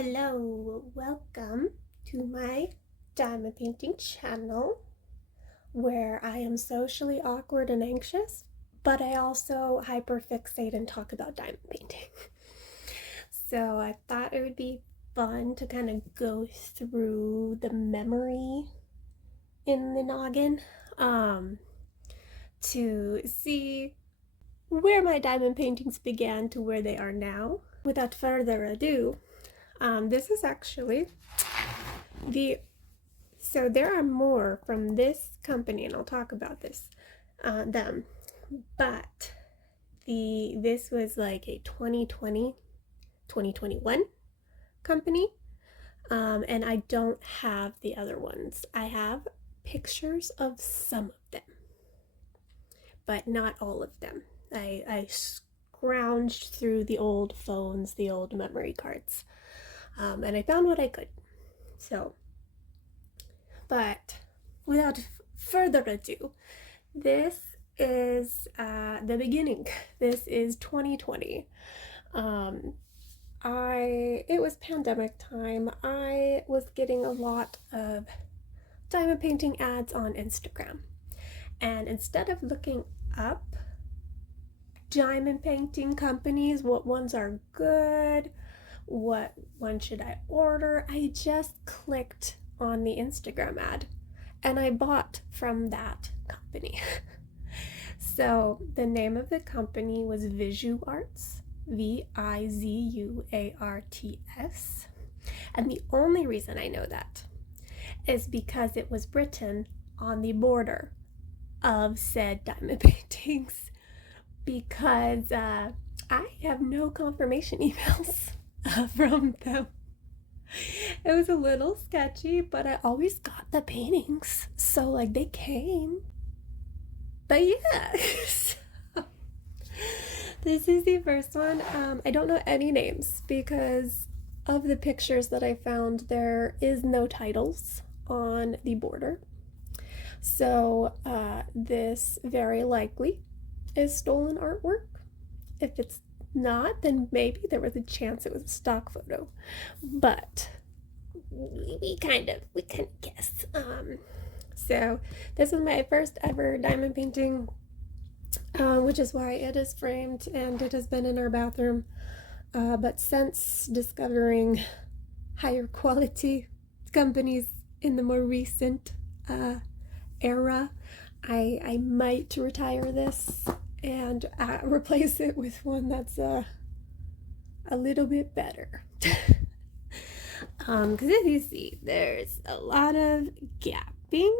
Hello, welcome to my diamond painting channel where I am socially awkward and anxious, but I also hyperfixate and talk about diamond painting. So I thought it would be fun to kind of go through the memory in the noggin to see where my diamond paintings began to where they are now. Without further ado, this is actually so there are more from this company, and I'll talk about them, but this was like a 2021 company, and I don't have the other ones. I have pictures of some of them, but not all of them. I scrounged through the old phones, the old memory cards, and I found what I could. So, but without further ado, this is the beginning. This is 2020. It was pandemic time. I was getting a lot of diamond painting ads on Instagram, and instead of looking up diamond painting companies, what ones are good, what one should I order, I just clicked on the Instagram ad and I bought from that company. So the name of the company was Vizuarts, Vizuarts, and the only reason I know that is because it was written on the border of said diamond paintings, because I have no confirmation emails from them. It was a little sketchy, but I always got the paintings, so like they came. But yeah, so, this is the first one. I don't know any names because of the pictures that I found. There is no titles on the border, so this very likely is stolen artwork. If it's not, then maybe there was a chance it was a stock photo, but we kind of guess. So this is my first ever diamond painting, which is why it is framed and it has been in our bathroom, but since discovering higher quality companies in the more recent era, I might retire this and replace it with one that's a little bit better. Because if you see, there's a lot of gapping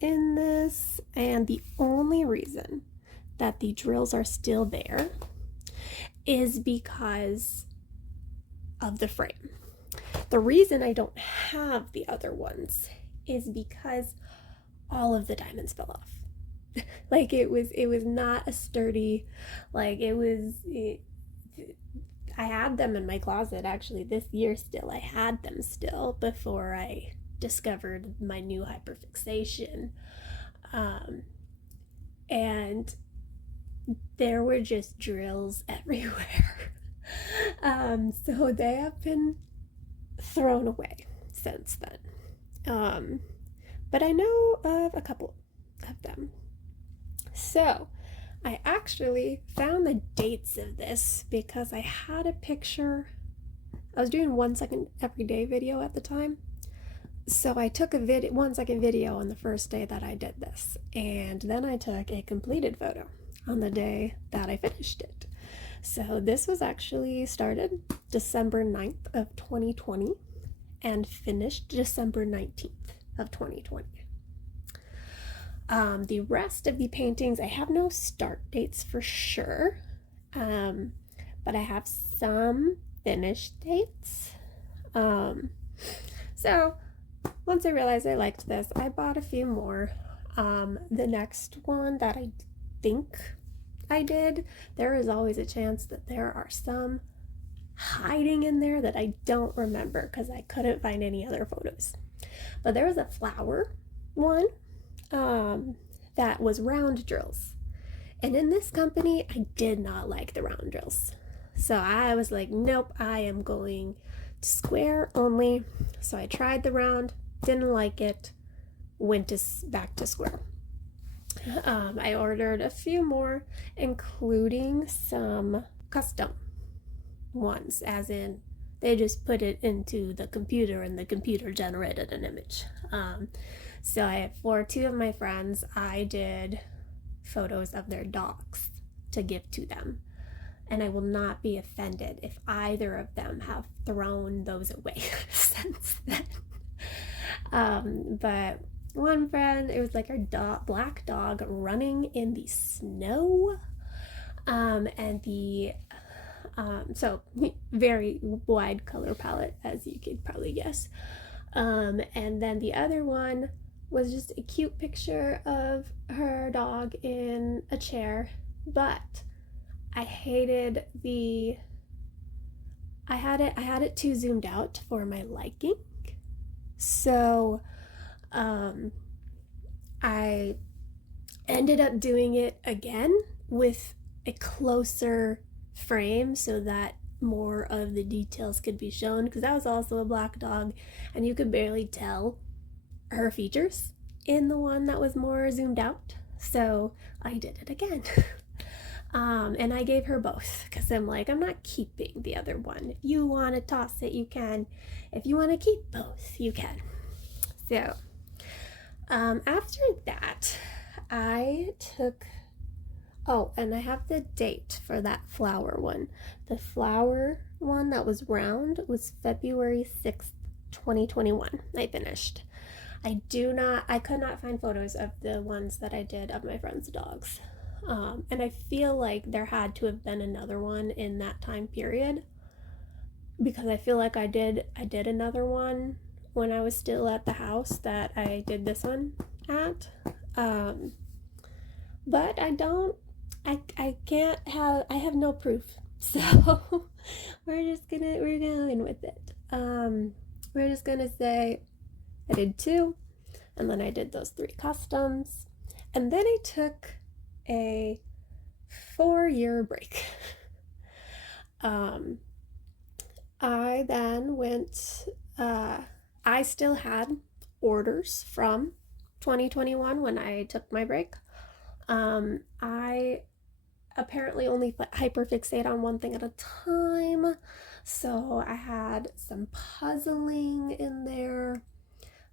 in this, and the only reason that the drills are still there is because of the frame. The reason I don't have the other ones is because all of the diamonds fell off. Like it was not a sturdy, like I had them in my closet actually this year still. I had them still before I discovered my new hyperfixation. And there were just drills everywhere. So they have been thrown away since then. But I know of a couple of them. So I actually found the dates of this because I had a picture. I was doing 1 second everyday video at the time, so I took a 1 second video on the first day that I did this, and then I took a completed photo on the day that I finished it. So this was actually started December 9th of 2020 and finished December 19th of 2020. The rest of the paintings, I have no start dates for sure, but I have some finished dates. So once I realized I liked this, I bought a few more. The next one that I think I did, there is always a chance that there are some hiding in there that I don't remember because I couldn't find any other photos. But there was a flower one that was round drills, and in this company I did not like the round drills, so I was like, nope, I am going square only. So I tried the round, didn't like it, went back to square. I ordered a few more, including some custom ones, as in they just put it into the computer and the computer generated an image. So for two of my friends, I did photos of their dogs to give to them. And I will not be offended if either of them have thrown those away since then. But one friend, it was like her black dog running in the snow. And so very wide color palette, as you could probably guess. And then the other one was just a cute picture of her dog in a chair, but I hated I had it too zoomed out for my liking. So I ended up doing it again with a closer frame so that more of the details could be shown, because that was also a black dog and you could barely tell her features in the one that was more zoomed out. So I did it again. And I gave her both because I'm like, I'm not keeping the other one. If you want to toss it, you can. If you want to keep both, you can. So after that, I took, and I have the date for that flower one. The flower one that was round was February 6th, 2021. I finished. I could not find photos of the ones that I did of my friend's dogs. And I feel like there had to have been another one in that time period, because I feel like I did another one when I was still at the house that I did this one at. But I have no proof. So we're going with it. We're just gonna say I did 2, and then I did those 3 customs, and then I took a 4-year break. I then went, I still had orders from 2021 when I took my break. I apparently only hyperfixate on one thing at a time, so I had some puzzling in there,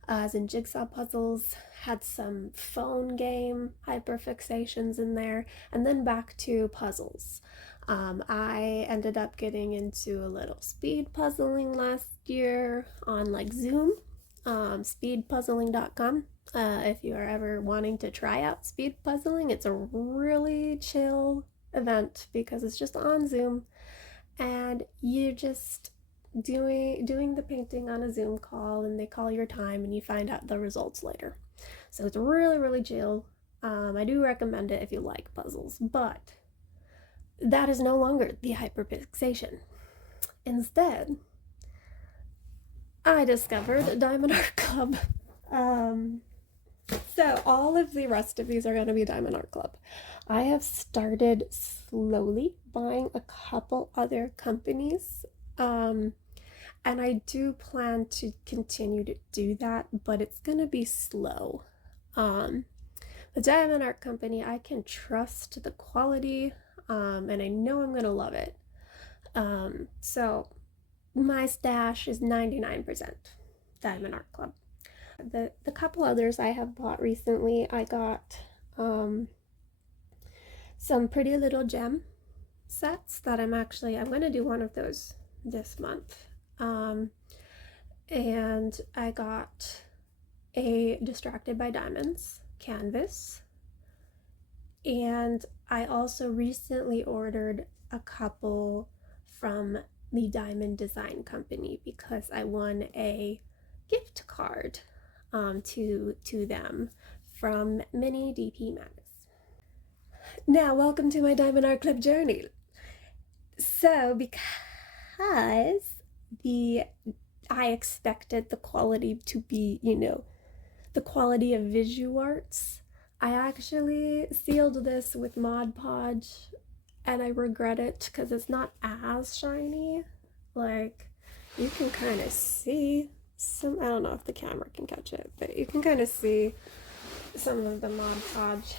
as in jigsaw puzzles, had some phone game hyperfixations in there, and then back to puzzles. I ended up getting into a little speed puzzling last year on like Zoom, speedpuzzling.com. If you are ever wanting to try out speed puzzling, it's a really chill event because it's just on Zoom and you just doing the painting on a Zoom call, and they call your time and you find out the results later. So it's really, really chill. I do recommend it if you like puzzles, but that is no longer the hyperfixation. Instead, I discovered Diamond Art Club. So all of the rest of these are going to be Diamond Art Club. I have started slowly buying a couple other companies, and I do plan to continue to do that, but it's going to be slow. The Diamond Art Company, I can trust the quality, and I know I'm going to love it. So my stash is 99% Diamond Art Club. The couple others I have bought recently, I got some Pretty Little Gem sets that I'm going to do one of those this month. And I got a Distracted by Diamonds canvas, and I also recently ordered a couple from the Diamond Design Company because I won a gift card to them from Mini DP Madness. Now, welcome to my Diamond Art Club journey. So, because I expected the quality to be, the quality of VisuArts, I actually sealed this with Mod Podge, and I regret it because it's not as shiny. Like, you can kind of see some, I don't know if the camera can catch it, but you can kind of see some of the Mod Podge.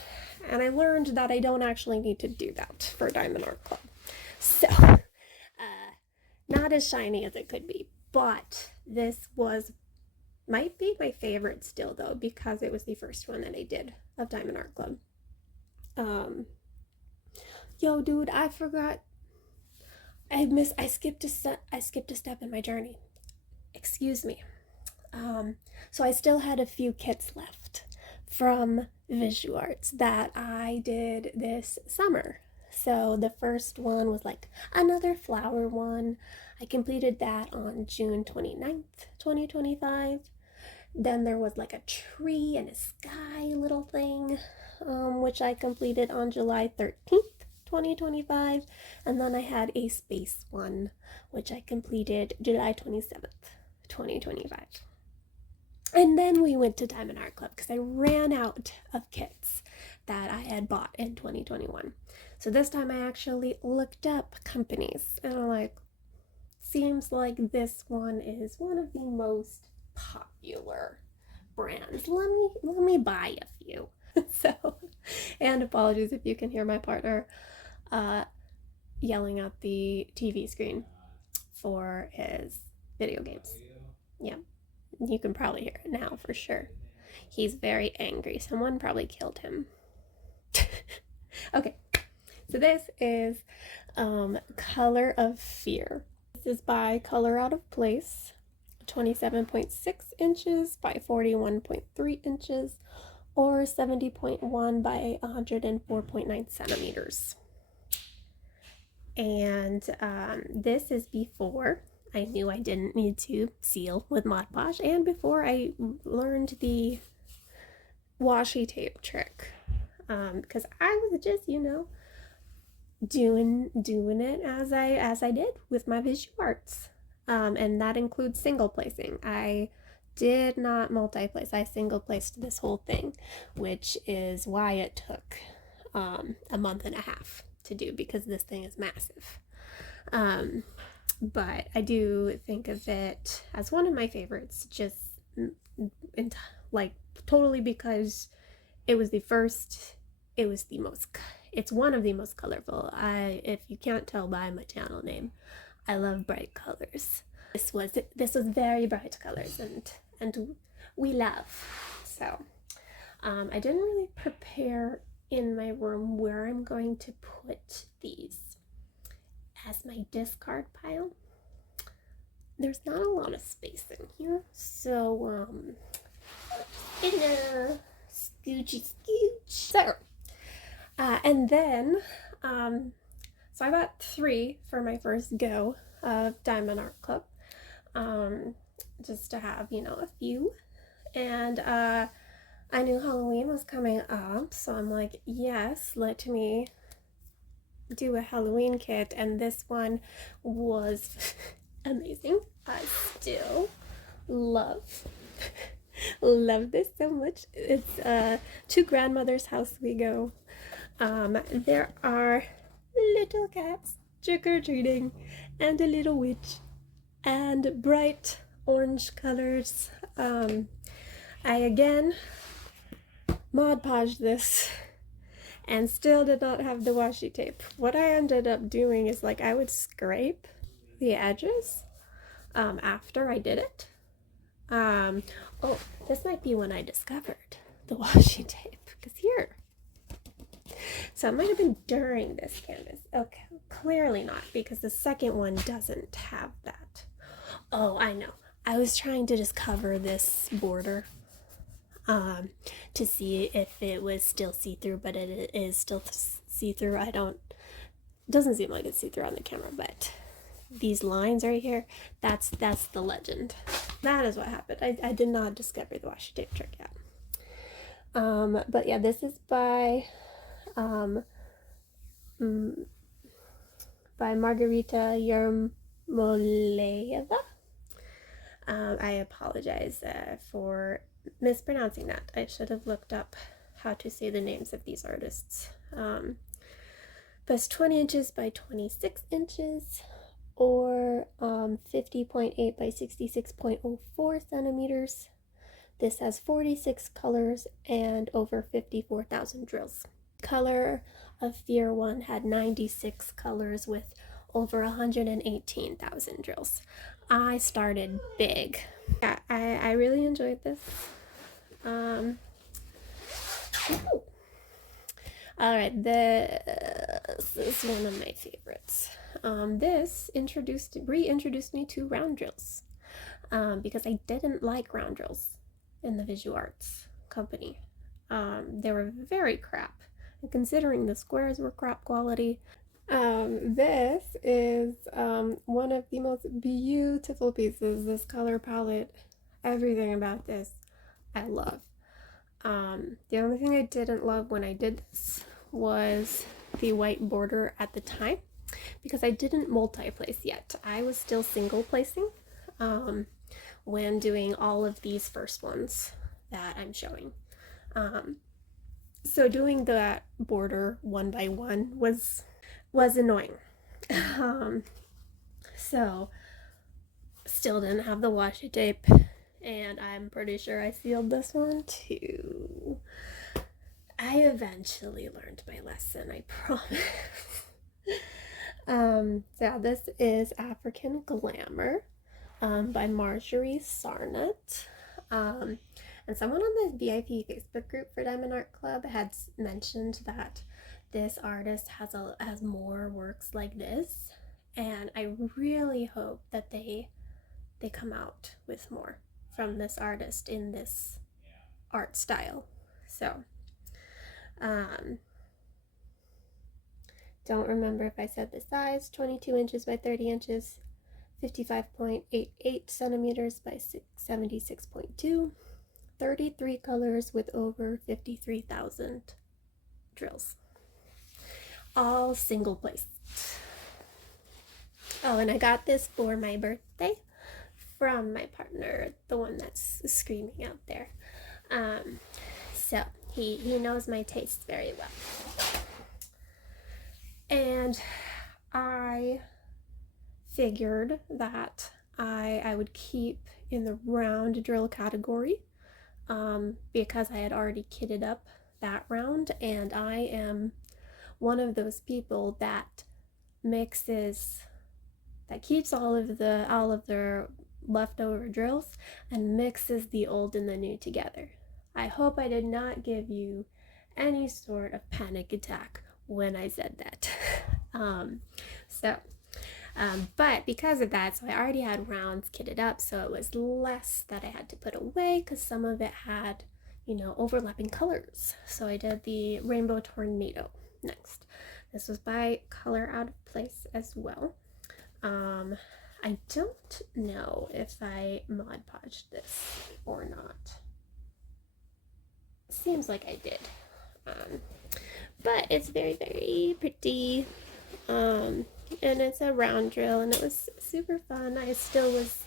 And I learned that I don't actually need to do that for Diamond Art Club. So, not as shiny as it could be, but this might be my favorite still though, because it was the first one that I did of Diamond Art Club. Yo, dude, I forgot. I skipped a step in my journey. Excuse me. So I still had a few kits left from VisuArts that I did this summer. So the first one was like another flower one. I completed that on June 29th, 2025. Then there was like a tree and a sky little thing, which I completed on July 13th, 2025. And then I had a space one, which I completed July 27th, 2025. And then we went to Diamond Art Club because I ran out of kits that I had bought in 2021. So this time I actually looked up companies and I'm like, seems like this one is one of the most popular brands. Let me buy a few. So, and apologies if you can hear my partner yelling at the TV screen for his video games. Yeah. You can probably hear it now for sure. He's very angry. Someone probably killed him. Okay, so this is Color of Fear. This is by Color Out of Place, 27.6 inches by 41.3 inches, or 70.1 by 104.9 centimeters. And this is before I knew I didn't need to seal with Mod Podge, and before I learned the washi tape trick, because I was just, doing it as I did with my VisuArts, and that includes single placing. I did not multi-place. I single placed this whole thing, which is why it took a month and a half to do, because this thing is massive. But I do think of it as one of my favorites, just like totally because it was the first, it was the most, it's one of the most colorful. If you can't tell by my channel name, I love bright colors. This was very bright colors, and we love. So I didn't really prepare in my room where I'm going to put these as my discard pile. There's not a lot of space in here, so in a scoochy scooch. So and then so I bought 3 for my first go of Diamond Art Club, just to have a few. And I knew Halloween was coming up, so I'm like, yes, let me do a Halloween kit, and this one was amazing. I still love this so much. It's to grandmother's house we go. There are little cats trick-or-treating and a little witch and bright orange colors. I again Mod Podged this and still did not have the washi tape. What I ended up doing is like I would scrape the edges after I did it. Oh, this might be when I discovered the washi tape, because here. So it might have been during this canvas. Okay, clearly not, because the second one doesn't have that. Oh, I know. I was trying to just cover this border to see if it was still see-through, but it is still see-through. Doesn't seem like it's see-through on the camera, but these lines right here, that's the legend. That is what happened. I did not discover the washi tape trick yet. But yeah, this is by Margarita Yermoleva. I apologize for mispronouncing that. I should have looked up how to say the names of these artists. But it's 20 inches by 26 inches, or 50.8 by 66.04 centimeters. This has 46 colors and over 54,000 drills. Color of Fear 1 had 96 colors with over 118,000 drills. I started big. Yeah, I really enjoyed this. All right, this is one of my favorites. This reintroduced me to round drills because I didn't like round drills in the visual arts company. They were very crap, and considering the squares were crap quality. This is one of the most beautiful pieces. This color palette, everything about this, I love. The only thing I didn't love when I did this was the white border at the time, because I didn't multi-place yet. I was still single placing when doing all of these first ones that I'm showing. So doing that border one by one was annoying. So still didn't have the washi tape, and I'm pretty sure I sealed this one too. I eventually learned my lesson, I promise. So this is African Glamour by Marjorie Sarnett. And someone on the VIP Facebook group for Diamond Art Club had mentioned that this artist has more works like this, and I really hope that they come out with more from this artist in this art style. So don't remember if I said the size. 22 inches by 30 inches, 55.88 centimeters by 76.2, 33 colors with over 53,000 drills. All single place. Oh, and I got this for my birthday from my partner, the one that's screaming out there. So he knows my tastes very well. And I figured that I would keep in the round drill category because I had already kitted up that round, and I am one of those people that keeps all of their leftover drills and mixes the old and the new together. I hope I did not give you any sort of panic attack when I said that. But because of that, so I already had rounds kitted up, so it was less that I had to put away because some of it had, overlapping colors. So I did the Rainbow Tornado next. This was by Color Out of Place as well. I don't know if I Mod Podged this or not. Seems like I did. But it's very, very pretty. And it's a round drill, and it was super fun. I still was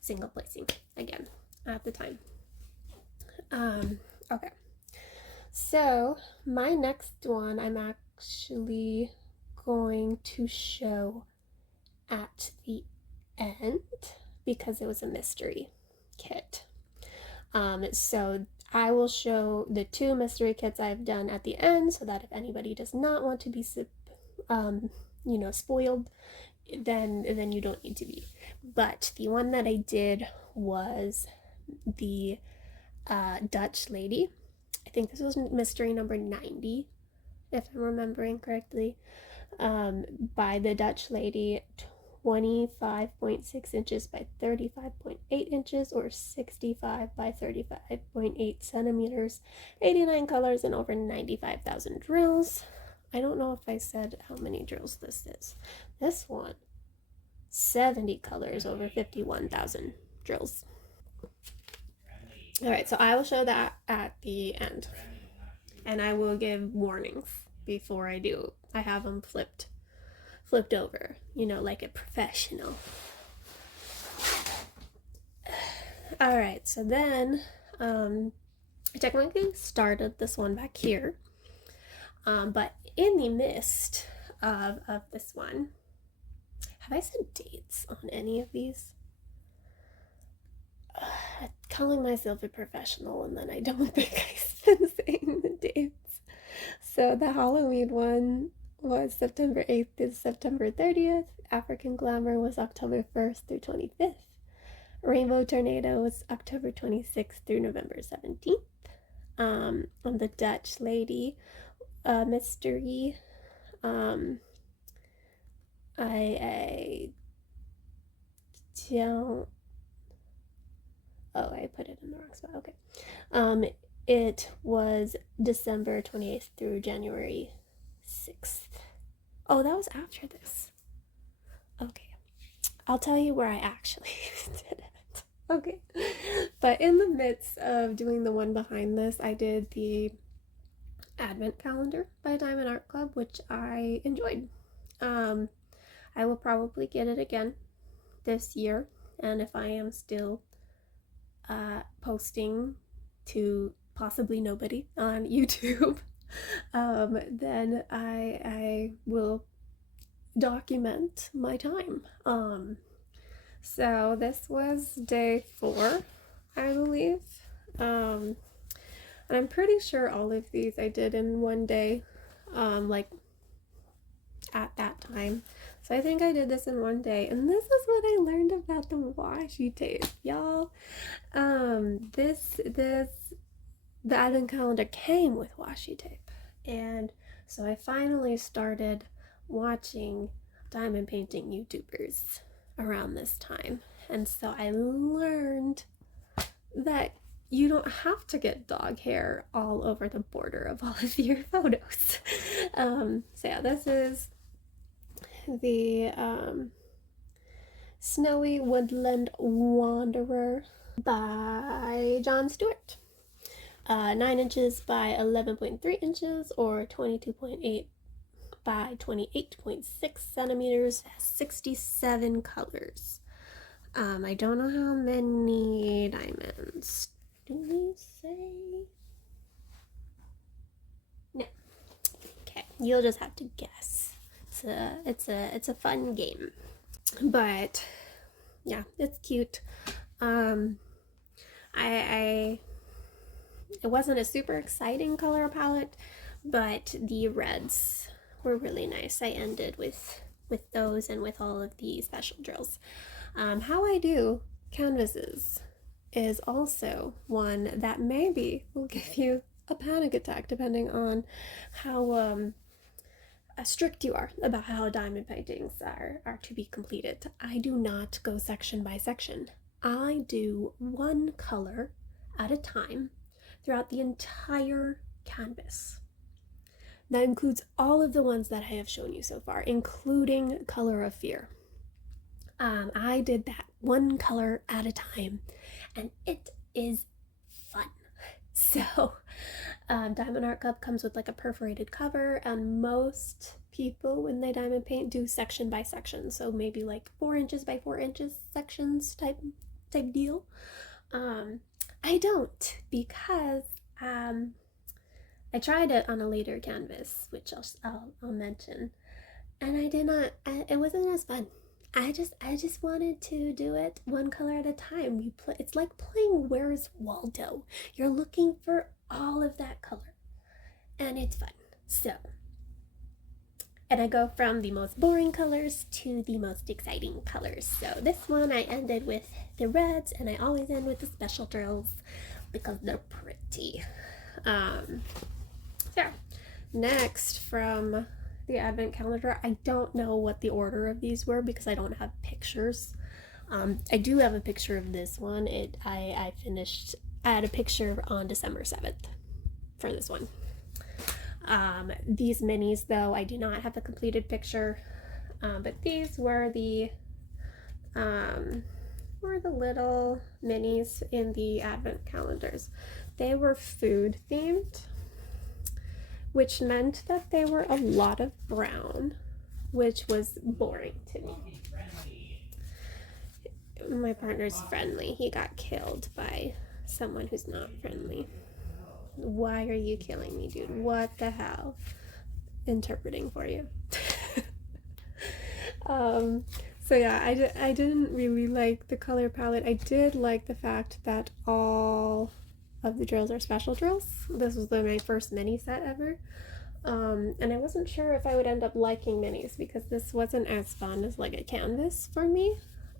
single placing again at the time. Okay. So my next one I'm actually going to show at the end because it was a mystery kit. So I will show the 2 mystery kits I've done at the end, so that if anybody does not want to be spoiled, then you don't need to be. But the one that I did was the Dutch Lady. I think this was mystery number 90, if I'm remembering correctly, by the Dutch Lady, 25.6 inches by 35.8 inches, or 65 by 35.8 centimeters, 89 colors, and over 95,000 drills. I don't know if I said how many drills this is. This one, 70 colors, over 51,000 drills. All right, so I will show that at the end, and I will give warnings before I do. I have them flipped over, like a professional. All right, so then I technically started this one back here, but in the midst of this one Have I said dates on any of these? Calling myself a professional, and then I don't think I've been saying the dates. So the Halloween one was September 8th through September 30th. African Glamour was October 1st through 25th. Rainbow Tornado was October 26th through November 17th. On the Dutch Lady Mystery, I don't. Oh, I put it in the wrong spot. Okay. It was December 28th through January 6th. Oh, that was after this. Okay. I'll tell you where I actually did it. Okay. But in the midst of doing the one behind this, I did the advent calendar by Diamond Art Club, which I enjoyed. I will probably get it again this year, and if I am still posting to possibly nobody on YouTube, then I will document my time. So this was day 4, I believe. And I'm pretty sure all of these I did in one day, like at that time. So I think I did this in one day, and this is what I learned about the washi tape, y'all. The advent calendar came with washi tape, and so I finally started watching diamond painting YouTubers around this time, and so I learned that you don't have to get dog hair all over the border of all of your photos. So yeah, this is the Snowy Woodland Wanderer by John Stewart. 9 inches by 11.3 inches, or 22.8 by 28.6 centimeters, has 67 colors. I don't know how many diamonds. Do we say? No. Okay, you'll just have to guess. It's a fun game, but yeah, it's cute. It wasn't a super exciting color palette, but the reds were really nice. I ended with those and with all of the special drills. How I do canvases is also one that maybe will give you a panic attack, depending on how strict you are about how diamond paintings are to be completed. I do not go section by section. I do one color at a time throughout the entire canvas. That includes all of the ones that I have shown you so far, including Color of Fear. I did that one color at a time, and it is fun. So Diamond Art Club comes with like a perforated cover, and most people when they diamond paint do section by section, so maybe like 4 inches by 4 inches sections type deal. I don't, because I tried it on a later canvas, which I'll mention, and I did not. It wasn't as fun. I just wanted to do it one color at a time. It's like playing Where's Waldo. You're looking for all of that color, and it's fun. So, and I go from the most boring colors to the most exciting colors. So this one I ended with the reds, and I always end with the special drills because they're pretty. So next from the advent calendar, I don't know what the order of these were because I don't have pictures. I do have a picture of this one. I had a picture on December 7th for this one. These minis though, I do not have a completed picture, but these were the little minis in the advent calendars. They were food themed, which meant that they were a lot of brown, which was boring to me. My partner's friendly. He got killed by someone who's not friendly. Why are you killing me, dude? What the hell? Interpreting for you. So yeah, I didn't really like the color palette. I did like the fact that all of the drills are special drills. This was my first mini set ever. And I wasn't sure if I would end up liking minis because this wasn't as fun as like a canvas for me.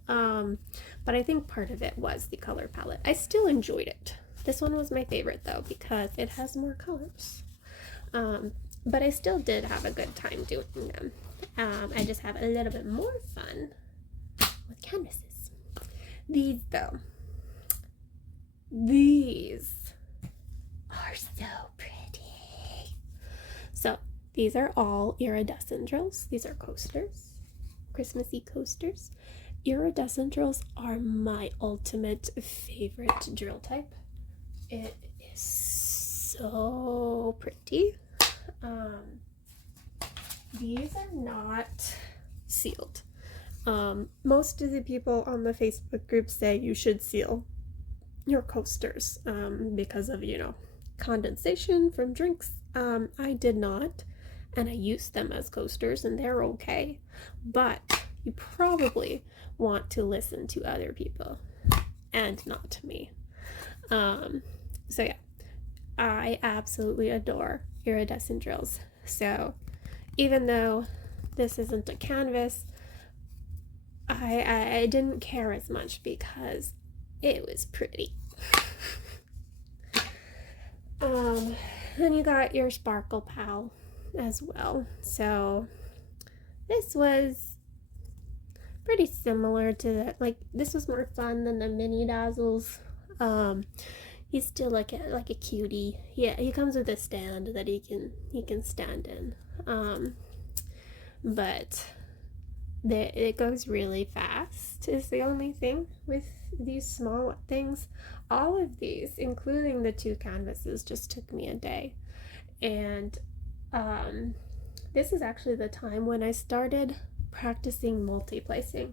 But I think part of it was the color palette. I still enjoyed it. This one was my favorite though because it has more colors. But I still did have a good time doing them. I just have a little bit more fun with canvases. These though, these are so pretty. So these are all iridescent drills. These are coasters, Christmassy coasters. Iridescent drills are my ultimate favorite drill type. It is so pretty. These are not sealed. Most of the people on the Facebook group say you should seal your coasters because of, condensation from drinks. I did not, and I used them as coasters and they're okay, but you probably want to listen to other people and not me. So yeah, I absolutely adore iridescent drills. So even though this isn't a canvas, I didn't care as much because it was pretty. Then you got your Sparkle Pal as well. So this was pretty similar to that. Like, this was more fun than the mini Dazzles. He's still like a cutie. Yeah, he comes with a stand that he can stand in. But it goes really fast is the only thing with these small things. All of these, including the 2 canvases, just took me a day. And this is actually the time when I started practicing multi-placing.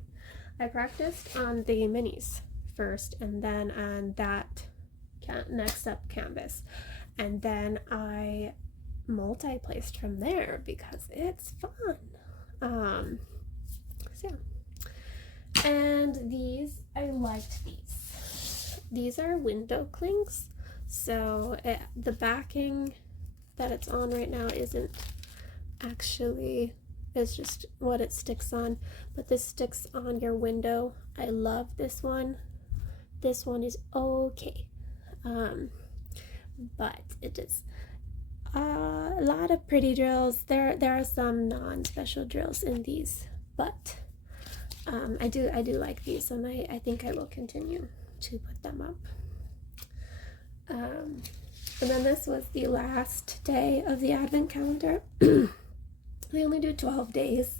I practiced on the minis first and then on that next up canvas, and then I multi-placed from there because it's fun. So yeah. And these, I liked these. These are window clings. So the backing that it's on right now isn't actually, it's just what it sticks on, but this sticks on your window. I love this one. This one is okay. But it is a lot of pretty drills. There are some non-special drills in these, but I do like these, and I think I will continue to put them up. And then this was the last day of the advent calendar. They only do 12 days,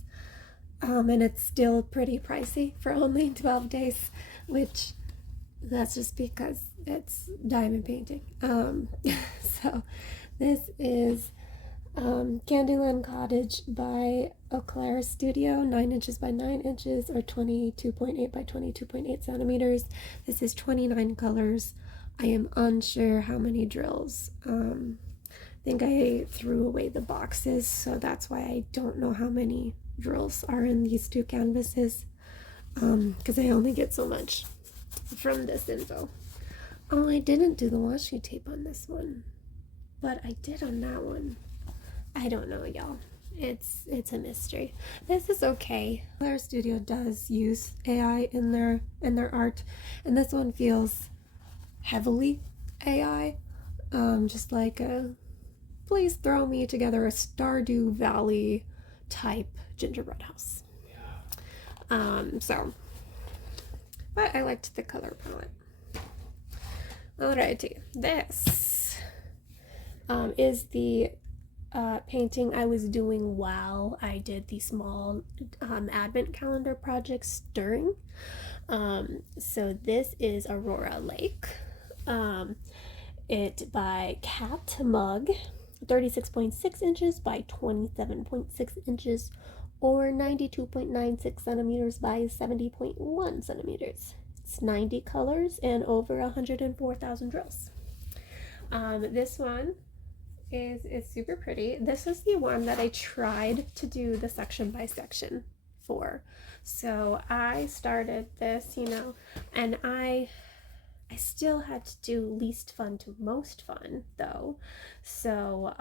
and it's still pretty pricey for only 12 days, which that's just because it's diamond painting. So this is Candyland Cottage by Eau Claire Studio, 9 inches by 9 inches or 22.8 by 22.8 centimeters. This is 29 colors. I am unsure how many drills. I think I threw away the boxes, so that's why I don't know how many drills are in these 2 canvases, because I only get so much from this info. Oh, I didn't do the washi tape on this one, but I did on that one. I don't know, y'all. It's a mystery. This is okay. Claire Studio does use AI in their art, and this one feels heavily AI, just like please throw me together a Stardew Valley type gingerbread house. So, but I liked the color palette. Alrighty, this is the painting I was doing while I did the small advent calendar projects during. So this is Aurora Lake. It by Cat Mug, 36.6 inches by 27.6 inches or 92.96 centimeters by 70.1 centimeters. It's 90 colors and over 104,000 drills. This one is super pretty. This is the one that I tried to do the section by section for. So I started this, and I still had to do least fun to most fun though. So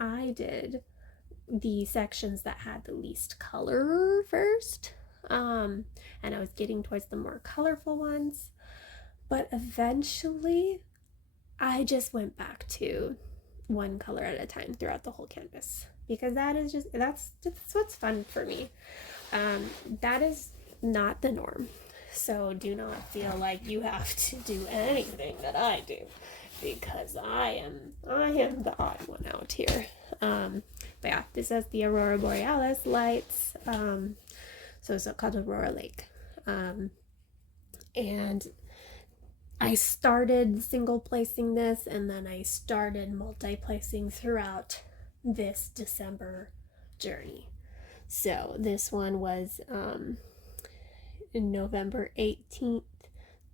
I did the sections that had the least color first, and I was getting towards the more colorful ones, but eventually I just went back to one color at a time throughout the whole canvas, because that's what's fun for me. That is not the norm, so do not feel like you have to do anything that I do, because I am the odd one out here. But yeah, this is the Aurora Borealis lights. So it's called Aurora Lake. And I started single placing this, and then I started multi-placing throughout this December journey. So this one was November 18th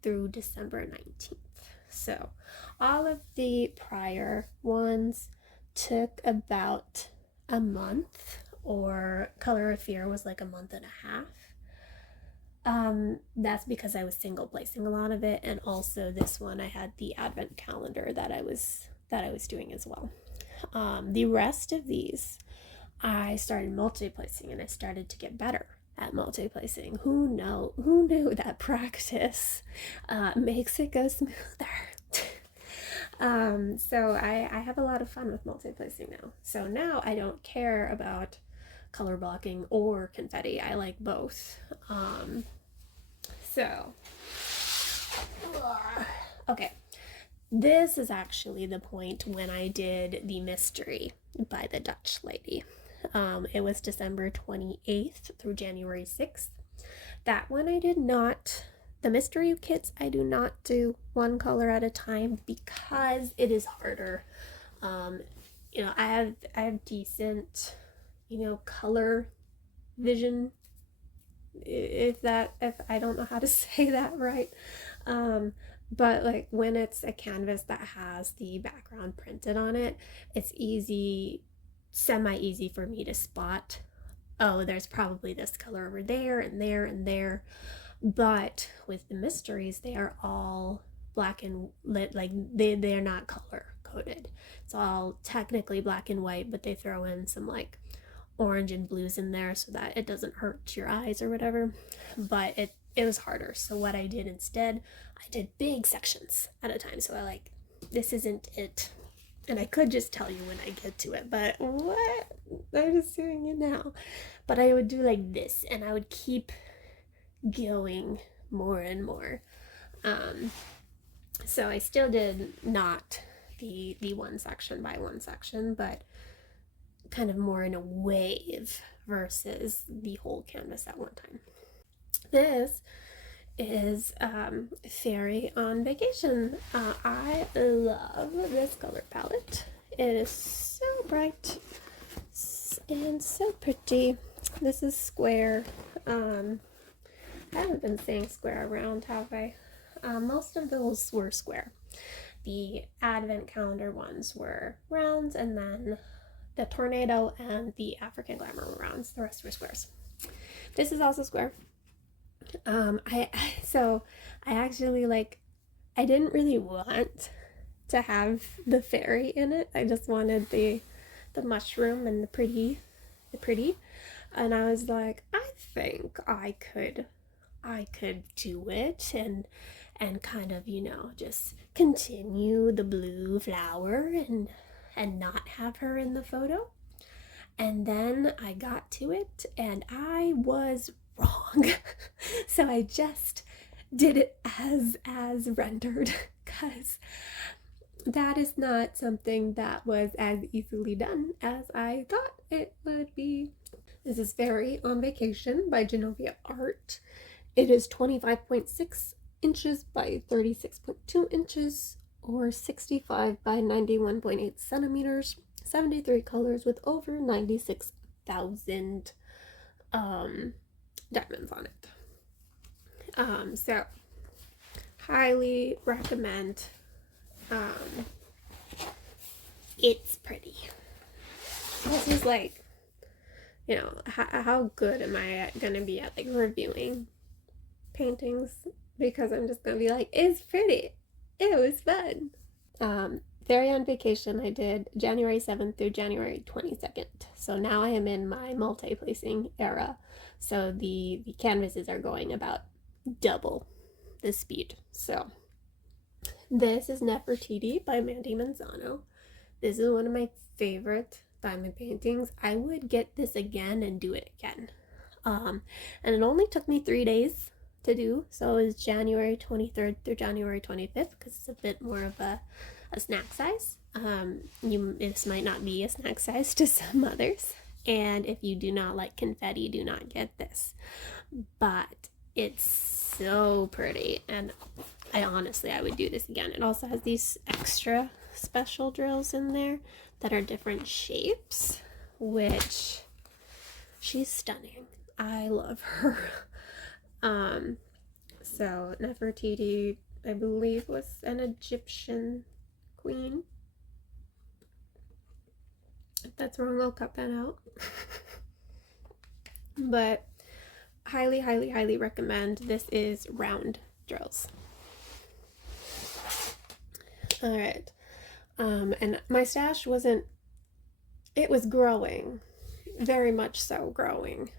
through December 19th. So all of the prior ones took about a month, or Color of Fear was like a month and a half. That's because I was single placing a lot of it, and also this one I had the advent calendar that I was doing as well. The rest of these I started multi-placing, and I started to get better at multi-placing. Who knew that practice makes it go smoother. So I have a lot of fun with multi-placing now. So now I don't care about color blocking or confetti. I like both. Okay, this is actually the point when I did the mystery by the Dutch lady. It was December 28th through January 6th. That one I did not. The mystery kits I do not do one color at a time because it is harder. I have decent, color vision, if I don't know how to say that right. But like when it's a canvas that has the background printed on it, it's semi-easy for me to spot, oh, there's probably this color over there and there and there. But with the mysteries, they are all black and lit, like they're not color coded. It's all technically black and white, but they throw in some like orange and blues in there so that it doesn't hurt your eyes or whatever. But it was harder. So what I did instead, I did big sections at a time. So this isn't it. And I could just tell you when I get to it, but what? I'm just doing it now. But I would do like this, and I would keep going more and more. So I still did not the one section by one section, but kind of more in a wave versus the whole canvas at one time. This is Fairy on Vacation. I love this color palette. It is so bright and so pretty. This is square. I haven't been saying square around, have I? Most of those were square. The advent calendar ones were rounds, and then the tornado and the African glamour were rounds. The rest were squares. This is also square. I actually I didn't really want to have the fairy in it. I just wanted the mushroom and the pretty, and I was like, I think I could do it and kind of, just continue the blue flower and not have her in the photo. And then I got to it and I was wrong. So I just did it as rendered, because that is not something that was as easily done as I thought it would be. This is Fairy on Vacation by Genovia Art. It is 25.6 inches by 36.2 inches, or 65 by 91.8 centimeters, 73 colors with over 96,000 diamonds on it. So highly recommend. It's pretty. This is you know, how good am I gonna be at like reviewing paintings, because I'm just gonna be like, it's pretty, it was fun. Fairy on Vacation I did January 7th through January 22nd. So now I am in my multi-placing era. So the canvases are going about double the speed. So this is Nefertiti by Mandy Manzano. This is one of my favorite diamond paintings. I would get this again and do it again. And it only took me 3 days to do. So it was January 23rd through January 25th, because it's a bit more of a snack size. This might not be a snack size to some others. And if you do not like confetti, do not get this. But it's so pretty, and I would do this again. It also has these extra special drills in there that are different shapes, which she's stunning. I love her. So Nefertiti, I believe, was an Egyptian queen. If that's wrong, I'll cut that out. But highly, highly, highly recommend. This is round drills. All right. And my stash wasn't, it was growing, very much so growing.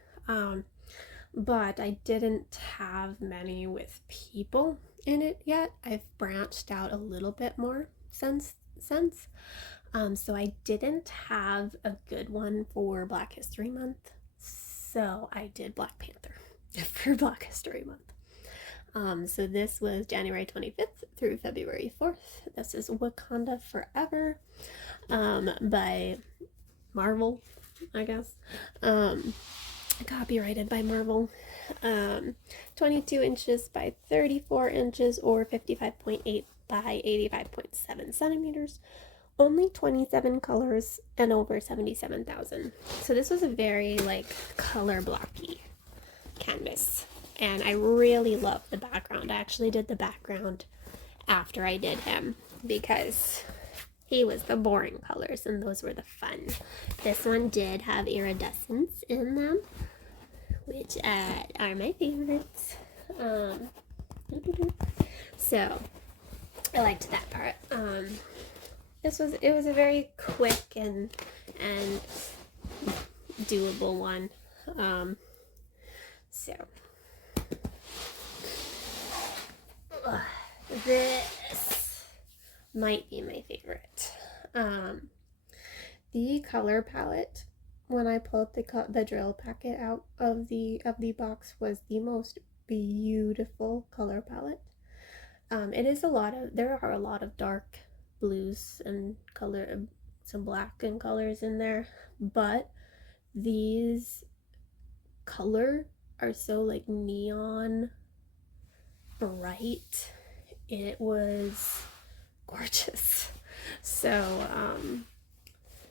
But I didn't have many with people in it yet. I've branched out a little bit more since. So I didn't have a good one for Black History Month. So I did Black Panther for Black History Month. So this was January 25th through February 4th. This is Wakanda Forever by Marvel, I guess. Copyrighted by Marvel. 22 inches by 34 inches, or 55.8 by 85.7 centimeters. Only 27 colors and over 77,000. So this was a very like color blocky canvas, and I really love the background. I actually did the background after I did him, because he was the boring colors and those were the fun. This one did have iridescence in them, which are my favorites. So I liked that part. It was a very quick and doable one. So this might be my favorite. The color palette, when I pulled the drill packet out of the box, was the most beautiful color palette. There are a lot of dark blues and some black and colors in there, but these color are so like neon bright. It was gorgeous. So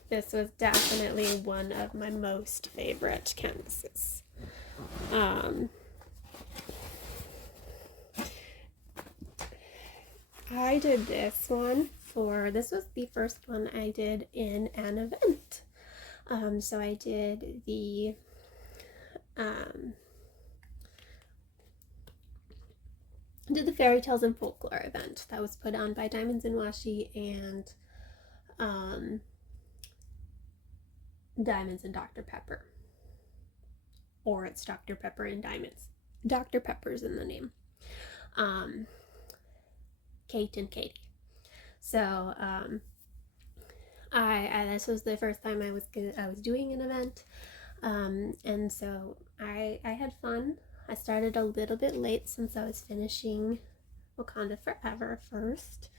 this was definitely one of my most favorite canvases. I did this one this was the first one I did in an event. So I did the Fairytales and Folklore event that was put on by Diamonds and Washi and Diamonds and Dr. Pepper. Or it's Dr. Pepper and Diamonds. Dr. Pepper's in the name. Kate and Katie. So this was the first time I was doing an event, and so I had fun. I started a little bit late since I was finishing Wakanda Forever first,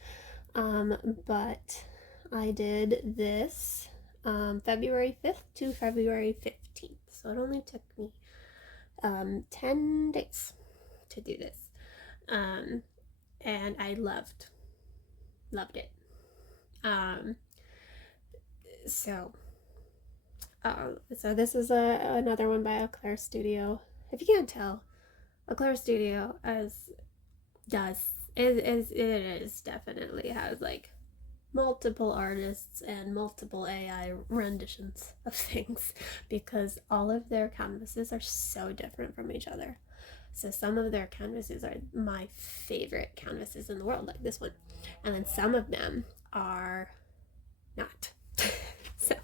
but I did this February 5th to February 15th, so it only took me 10 days to do this, and I loved it. So this is another one by Eclair Studio. If you can't tell, Eclair Studio definitely has like multiple artists and multiple AI renditions of things because all of their canvases are so different from each other. So some of their canvases are my favorite canvases in the world, like this one, and then some of them are not. So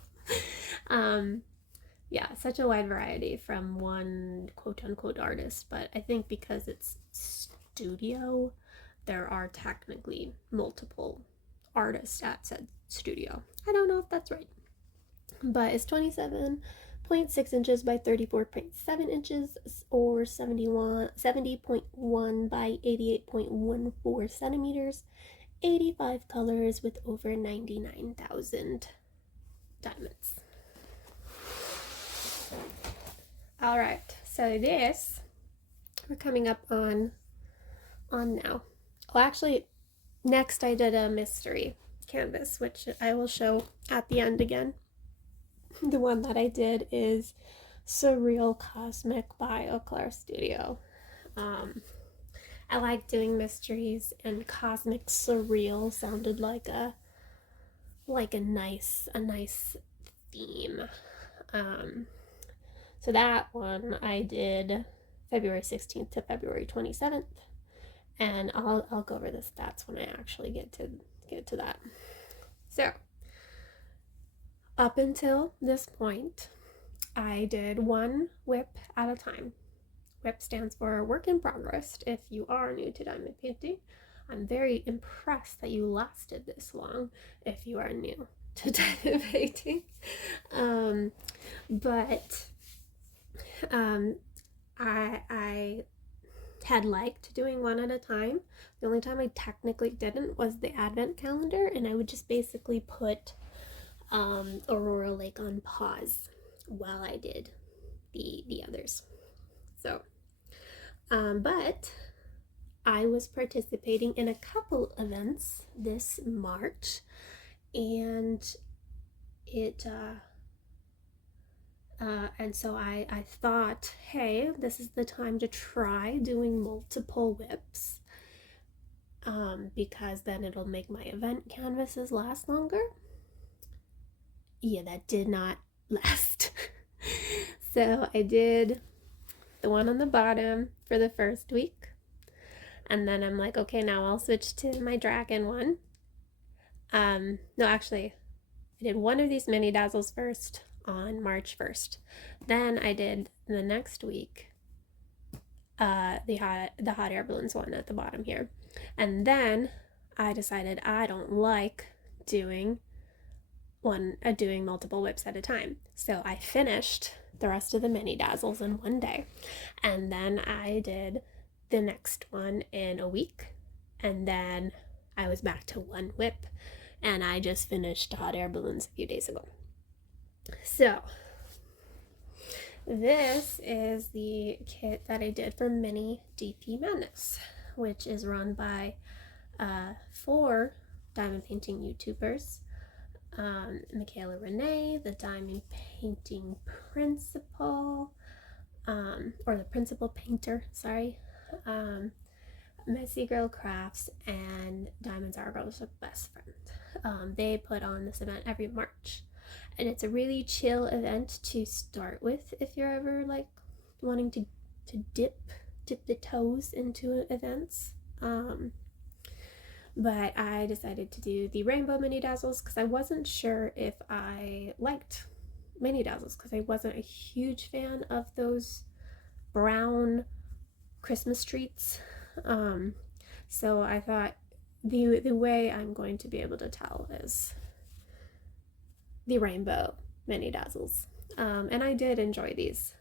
yeah, such a wide variety from one quote unquote artist, but I think because it's studio, there are technically multiple artists at said studio. I don't know if that's right, but it's 27.6 inches by 34.7 inches, or 70.1 by 88.14 centimeters, 85 colors with over 99,000 diamonds. All right, so this we're coming up on now. Well, actually, next I did a mystery canvas, which I will show at the end again. The one that I did is Surreal Cosmic by Eau Claire Studio. I like doing mysteries, and cosmic surreal sounded like a nice theme. So that one I did February 16th to February 27th, and I'll go over the stats when I actually get to that. So up until this point, I did one whip at a time. WIP stands for work in progress. If you are new to diamond painting, I'm very impressed that you lasted this long if you are new to diamond painting. I had liked doing one at a time. The only time I technically didn't was the advent calendar, and I would just basically put Aurora Lake on pause while I did the others. So, but I was participating in a couple events this March, and and so I thought, hey, this is the time to try doing multiple whips, because then it'll make my event canvases last longer. Yeah, that did not last. So I did the one on the bottom for the first week, and then I'm like, okay, now I'll switch to my dragon one. No, actually, I did one of these mini dazzles first on March 1st. Then I did the next week the hot air balloons one at the bottom here, and then I decided I don't like doing multiple whips at a time, so I finished the rest of the mini dazzles in one day, and then I did the next one in a week, and then I was back to one whip, and I just finished hot air balloons a few days ago. So this is the kit that I did for Mini DP Madness, which is run by 4 diamond painting YouTubers. Michaela Renee, the diamond painting principal, or the principal painter, sorry, Messy Girl Crafts, and Diamonds Are Girl's Best Friend. They put on this event every March, and it's a really chill event to start with if you're ever like wanting to dip the toes into events. But I decided to do the rainbow mini dazzles because I wasn't sure if I liked mini dazzles, because I wasn't a huge fan of those brown Christmas treats. So I thought the way I'm going to be able to tell is the rainbow mini dazzles. And I did enjoy these.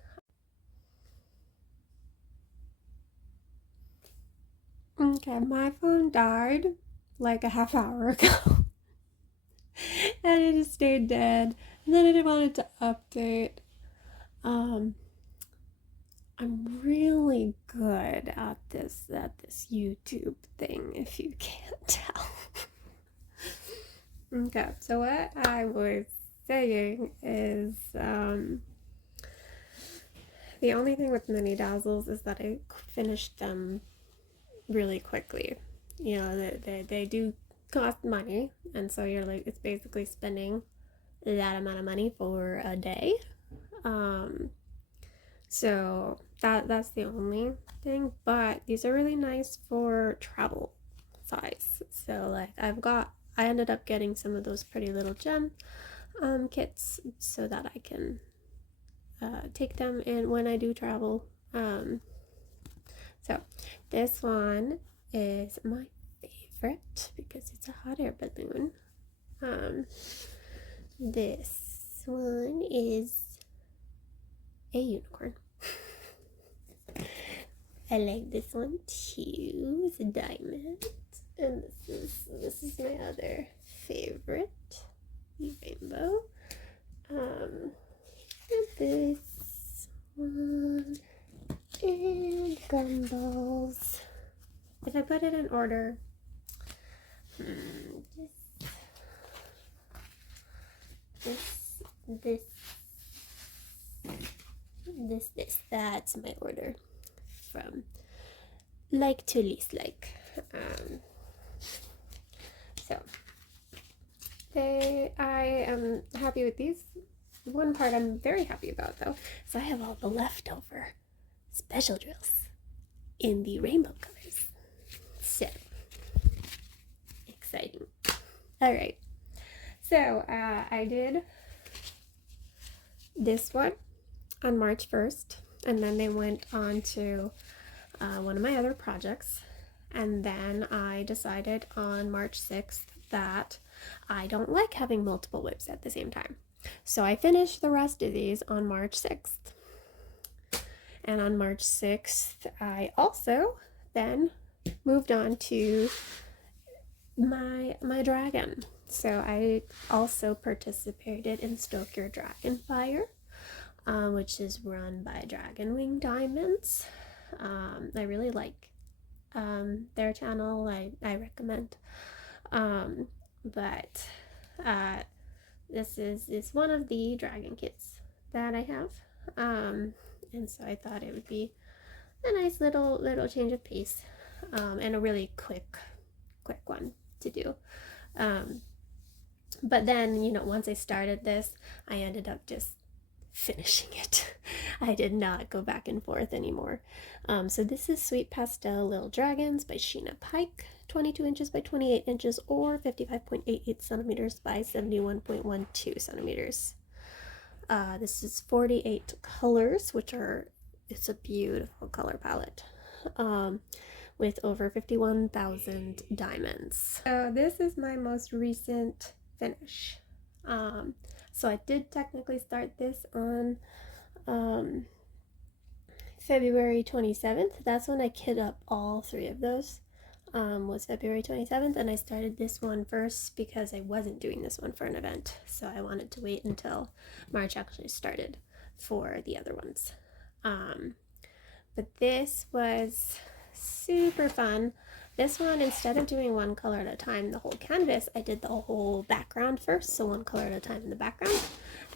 Okay, my phone died like a half hour ago. And it just stayed dead. And then I didn't want it to update. I'm really good at this YouTube thing, if you can't tell. Okay, so what I was saying is the only thing with mini dazzles is that I finished them really quickly. You know, they do cost money, and so you're like, it's basically spending that amount of money for a day. So that's the only thing, but these are really nice for travel size. So like I ended up getting some of those pretty little gem kits so that I can take them in when I do travel. So this one is my favorite because it's a hot air balloon. This one is a unicorn. I like this one too. It's a diamond. And this is my other favorite, the rainbow. And this one and gumballs. If I put it in order, that's my order from like to least like. So I am happy with these. One part I'm very happy about though is I have all the leftover special drills in the rainbow colors. So exciting. All right, so I did this one on March 1st, and then they went on to one of my other projects, and then I decided on March 6th that I don't like having multiple whips at the same time. So I finished the rest of these on March 6th. And on March 6th, I also then moved on to my dragon. So I also participated in Stoke Your Dragon Fire, which is run by Dragon Wing Diamonds. I really like their channel. I recommend. But this is one of the dragon kits that I have. And so I thought it would be a nice little change of pace, and a really quick one to do. But then, you know, once I started this, I ended up just finishing it. I did not go back and forth anymore. So this is Sweet Pastel Little Dragons by Sheena Pike, 22 inches by 28 inches, or 55.88 centimeters by 71.12 centimeters. This is 48 colors, it's a beautiful color palette, with over 51,000 diamonds. So this is my most recent finish. So I did technically start this on February 27th. That's when I kit up all three of those. Was February 27th, and I started this one first because I wasn't doing this one for an event, so I wanted to wait until March actually started for the other ones. But this was super fun. This one, instead of doing one color at a time, the whole canvas, I did the whole background first, so one color at a time in the background,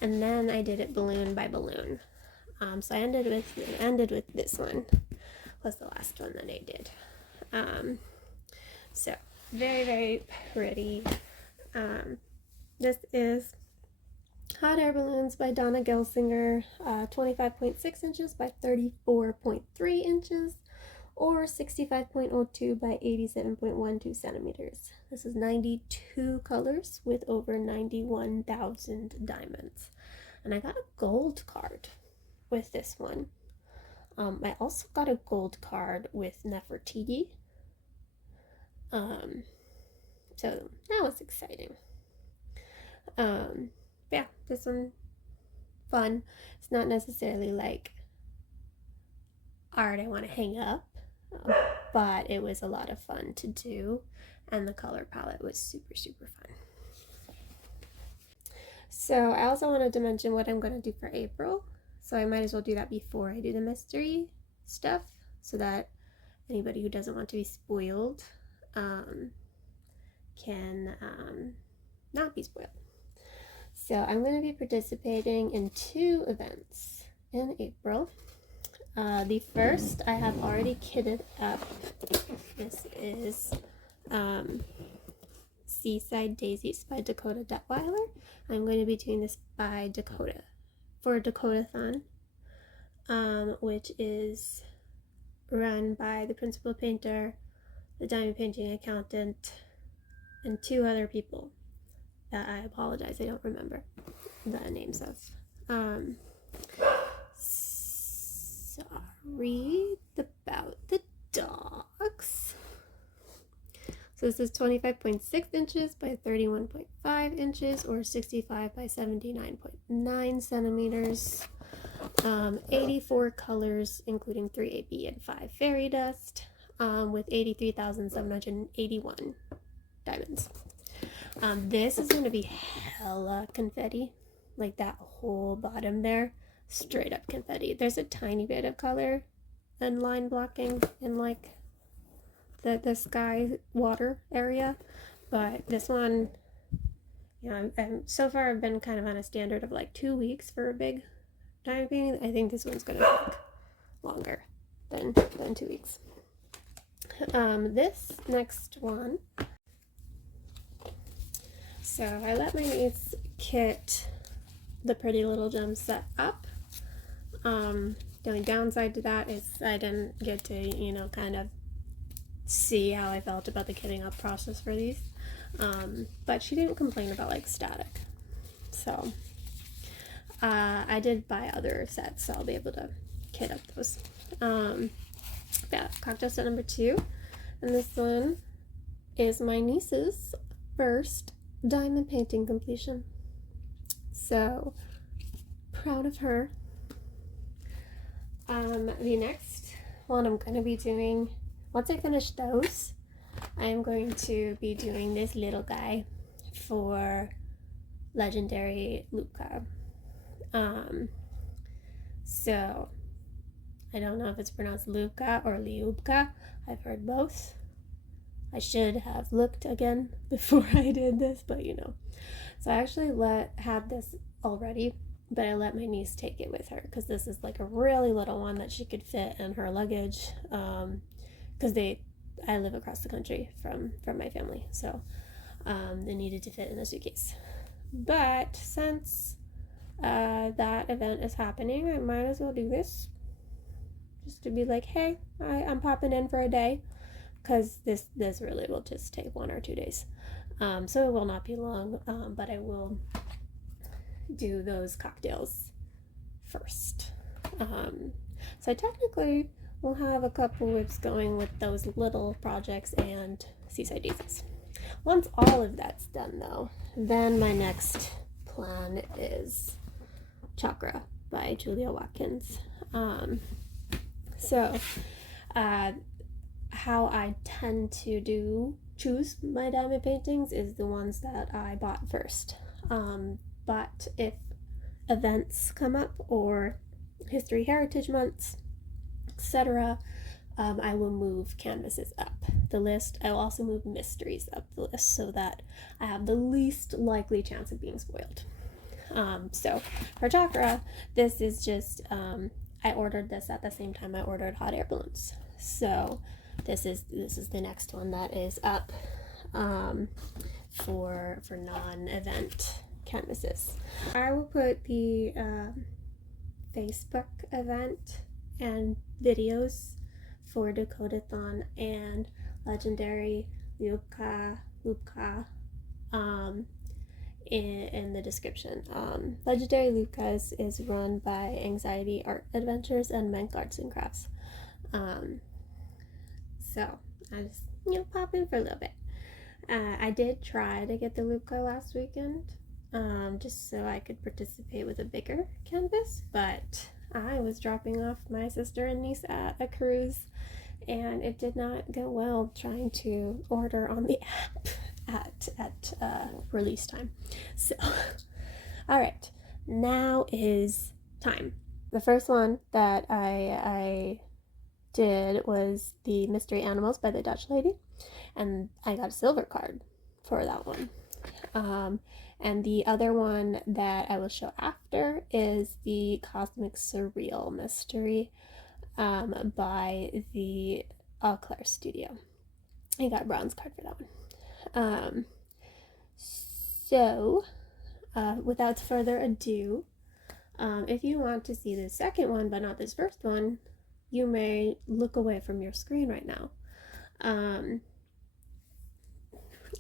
and then I did it balloon by balloon. So I ended with this one, was the last one that I did. So very, very pretty. This is Hot Air Balloons by Donna Gelsinger, 25.6 inches by 34.3 inches, or 65.02 by 87.12 centimeters. This is 92 colors with over 91,000 diamonds. And I got a gold card with this one. I also got a gold card with Nefertiti. So that was exciting. Yeah, this one fun. It's not necessarily like art I want to hang up, but it was a lot of fun to do, and the color palette was super, super fun. So I also wanted to mention what I'm going to do for April, so I might as well do that before I do the mystery stuff, so that anybody who doesn't want to be spoiled can not be spoiled. So I'm going to be participating in 2 events in April. The first I have already kitted up. This is Seaside Daisies by Dakota Detweiler. I'm going to be doing this by Dakota for Dakotathon, which is run by the principal painter, the diamond painting accountant, and 2 other people that I apologize, I don't remember the names of. Sorry about the dogs. So this is 25.6 inches by 31.5 inches, or 65 by 79.9 centimeters. 84 colors, including 3 AB and 5 fairy dust, with 83,781 diamonds. This is going to be hella confetti, like that whole bottom there, straight up confetti. There's a tiny bit of color and line blocking in like the sky water area, but this one, you know, so far I've been kind of on a standard of like 2 weeks for a big diamond painting. I think this one's gonna take longer than 2 weeks. This next one, so I let my niece kit the Pretty Little Gems set up. The only downside to that is I didn't get to, you know, kind of see how I felt about the kitting up process for these, but she didn't complain about like static, so I did buy other sets, so I'll be able to kit up those. Yeah, cocktail set number 2, and this one is my niece's first diamond painting completion, so proud of her. The next one I'm going to be doing, once I finish those, I'm going to be doing this little guy for Legendary Liubka. So I don't know if it's pronounced Liubka or Liubka. I've heard both. I should have looked again before I did this, but you know. So I actually had this already, but I let my niece take it with her because this is like a really little one that she could fit in her luggage. Because I live across the country from my family, so they needed to fit in a suitcase. But since that event is happening, I might as well do this, just to be like, hey, I'm popping in for a day, because this really will just take 1 or 2 days. So it will not be long, but I will do those cocktails first. So I technically will have a couple whips going with those little projects and Seaside Daisies. Once all of that's done though, then my next plan is Chakra by Julia Watkins. So how I tend to choose my diamond paintings is the ones that I bought first. But if events come up or history heritage months, etc., I will move canvases up the list. I will also move mysteries up the list so that I have the least likely chance of being spoiled. So for Chakra, this is just, I ordered this at the same time I ordered hot air balloons. So this is the next one that is up for non-event canvases. I will put the Facebook event and videos for Dakotathon and Legendary Liubka in the description. Legendary Liubka is run by Anxiety Art Adventures and Menk Arts and Crafts. So I just, pop in for a little bit. I did try to get the Liubka last weekend, just so I could participate with a bigger canvas, but I was dropping off my sister and niece at a cruise, and it did not go well trying to order on the app at release time. So, all right, now is time. The first one that I did was the Mystery Animals by the Dutch lady, and I got a silver card for that one. And the other one that I will show after is the Cosmic Surreal Mystery by the Eau Claire Studio. I got a bronze card for that one. So, without further ado, if you want to see the second one but not this first one, you may look away from your screen right now. And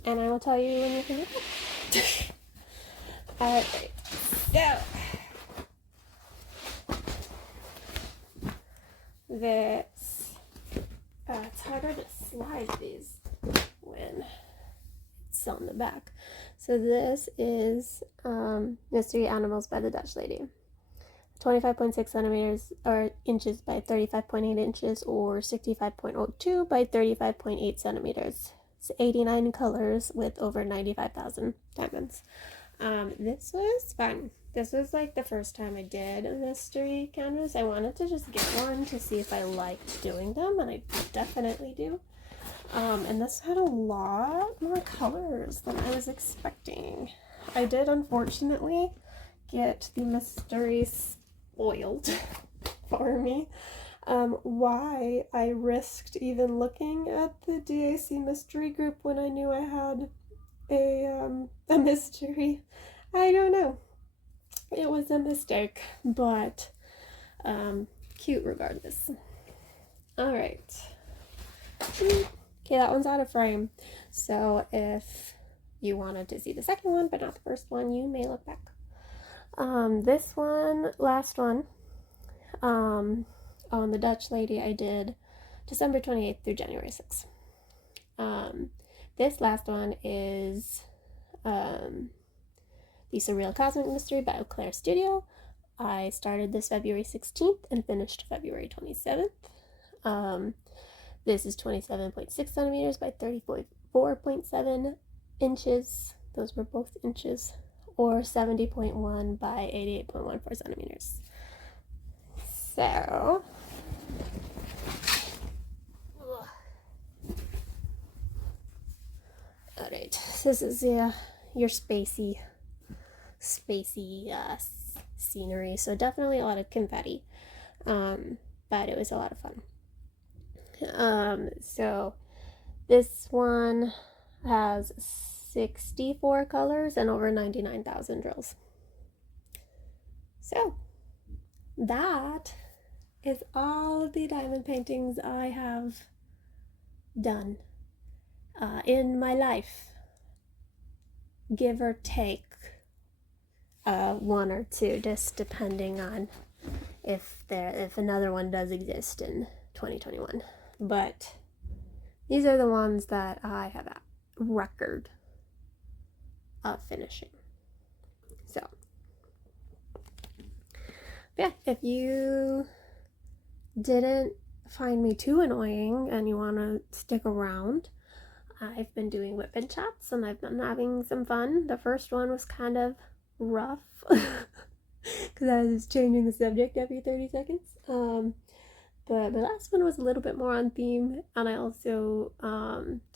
I will tell you when you can look up. Alright, so this, it's harder to slide these when it's on the back. So this is Mystery Animals by the Dutch Lady. 25.6 centimeters or inches by 35.8 inches, or 65.02 by 35.8 centimeters. It's 89 colors with over 95,000 diamonds. This was fun. This was like the first time I did a mystery canvas. I wanted to just get one to see if I liked doing them, and I definitely do. And this had a lot more colors than I was expecting. I did unfortunately get the mystery spoiled for me. Why I risked even looking at the DAC mystery group when I knew I had a mystery, I don't know. It was a mistake, but cute regardless. Alright. Okay, that one's out of frame. So if you wanted to see the second one but not the first one, you may look back. This one, last one, on the Dutch Lady, I did December 28th through January 6th. This last one is the Surreal Cosmic Mystery by Eau Claire Studio. I started this February 16th and finished February 27th. This is 27.6 centimeters by 34.7 inches. Those were both inches. Or 70.1 by 88.14 centimeters. So, alright, this is your spacey scenery. So definitely a lot of confetti, but it was a lot of fun. So this one has 64 colors and over 99,000 drills. So that is all of the diamond paintings I have done in my life, give or take one or two, just depending on if another one does exist in 2021. But these are the ones that I have a record of finishing. So yeah, if you didn't find me too annoying and you want to stick around, I've been doing whip-in chats and I've been having some fun. The first one was kind of rough because I was changing the subject every 30 seconds. But the last one was a little bit more on theme, and I also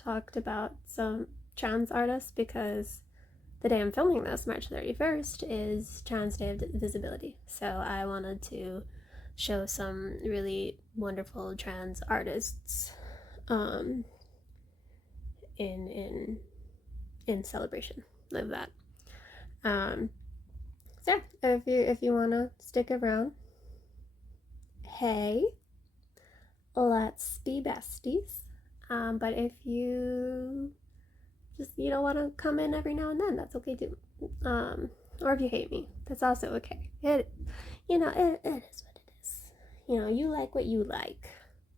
talked about some trans artists because the day I'm filming this, March 31st, is Trans Day of Visibility. So I wanted to show some really wonderful trans artists in celebration of that. So if you want to stick around, hey, let's be besties. But if you don't want to come in every now and then, that's okay too. Or if you hate me, that's also okay. It is what it is. You like what you like,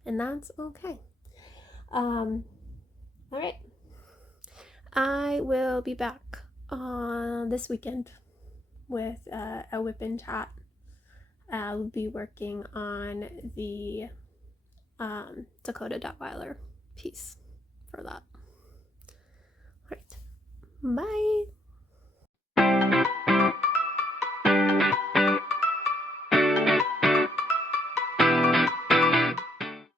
and that's okay. All right. I will be back this weekend with a whip-in chat. I'll be working on the Dakotathon piece for that. All right. Bye.